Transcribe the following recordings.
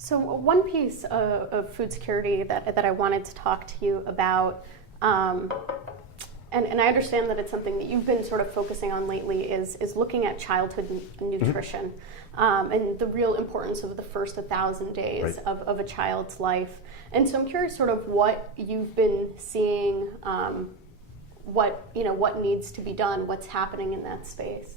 So one piece of food security that I wanted to talk to you about, and I understand that it's something that you've been sort of focusing on lately, is looking at childhood nutrition, and the real importance of the first 1,000 days Right. of a child's life. And so I'm curious sort of what you've been seeing, what needs to be done, what's happening in that space.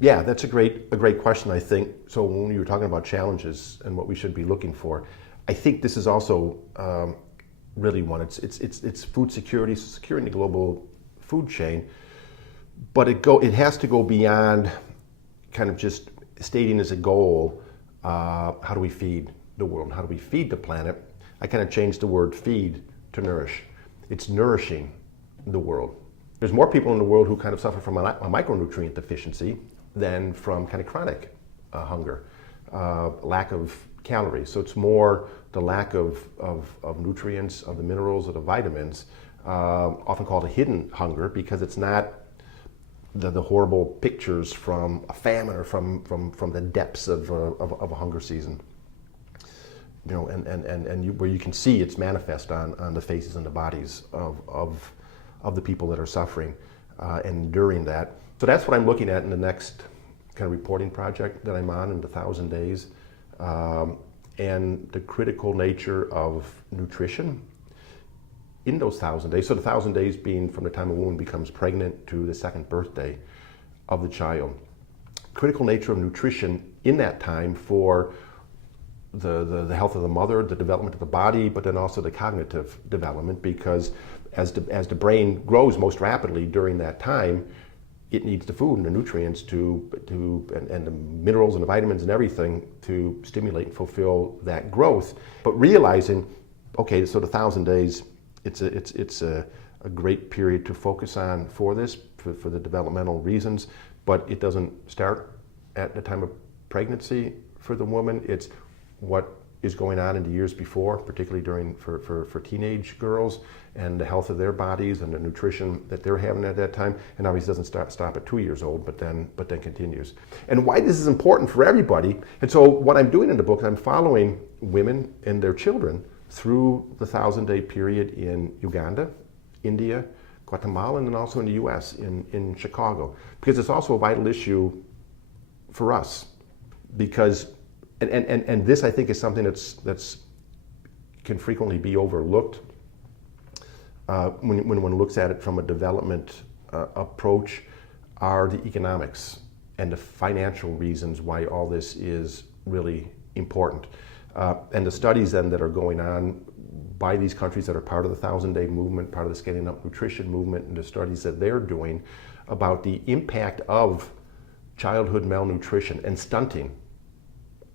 Yeah, that's a great question, I think. So when you were talking about challenges and what we should be looking for, I think this is also really one. It's food security, securing the global food chain, but it has to go beyond kind of just stating as a goal, how do we feed the world? How do we feed the planet? I kind of changed the word feed to nourish. It's nourishing the world. There's more people in the world who kind of suffer from a micronutrient deficiency than from kind of chronic hunger, lack of calories. So it's more the lack of nutrients, of the minerals, of the vitamins, often called a hidden hunger, because it's not the horrible pictures from a famine or from the depths of a hunger season. You know, where you can see it's manifest on the faces and the bodies of the people that are suffering and enduring that. So that's what I'm looking at in the next kind of reporting project that I'm on in the 1,000 days, and the critical nature of nutrition in those 1,000 days. So the 1,000 days being from the time a woman becomes pregnant to the second birthday of the child. Critical nature of nutrition in that time for the health of the mother, the development of the body, but then also the cognitive development, because as the brain grows most rapidly during that time, it needs the food and the nutrients and the minerals and the vitamins and everything to stimulate and fulfill that growth. But realizing, okay, so the 1,000 days, it's a great period to focus on for this, for the developmental reasons, but it doesn't start at the time of pregnancy for the woman. It's what is going on in the years before, particularly for teenage girls, and the health of their bodies and the nutrition that they're having at that time. And obviously doesn't stop at 2 years old, but then continues. And why this is important for everybody. And so what I'm doing in the book, I'm following women and their children through the 1,000-day period in Uganda, India, Guatemala, and then also in the US, in Chicago, because it's also a vital issue for us. Because and this, I think, is something that's can frequently be overlooked when one looks at it from a development approach, are the economics and the financial reasons why all this is really important. And the studies then that are going on by these countries that are part of the 1,000-day movement, part of the Scaling Up Nutrition movement, and the studies that they're doing about the impact of childhood malnutrition and stunting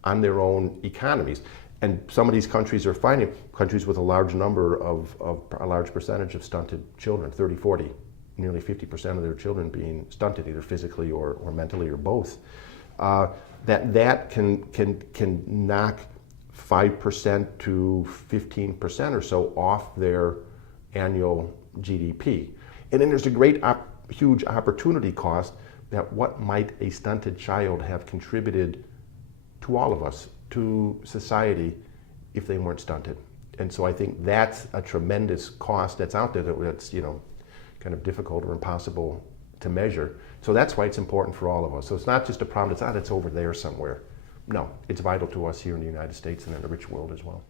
on their own economies. And some of these countries are finding, countries with a large number of a large percentage of stunted children, 30, 40, nearly 50% of their children being stunted, either physically or mentally or both, that can knock 5% to 15% or so off their annual GDP. And then there's a huge opportunity cost that what might a stunted child have contributed to all of us, to society, if they weren't stunted. And so I think that's a tremendous cost that's out there that's kind of difficult or impossible to measure. So that's why it's important for all of us. So it's not just a problem that's over there somewhere. No, it's vital to us here in the United States and in the rich world as well.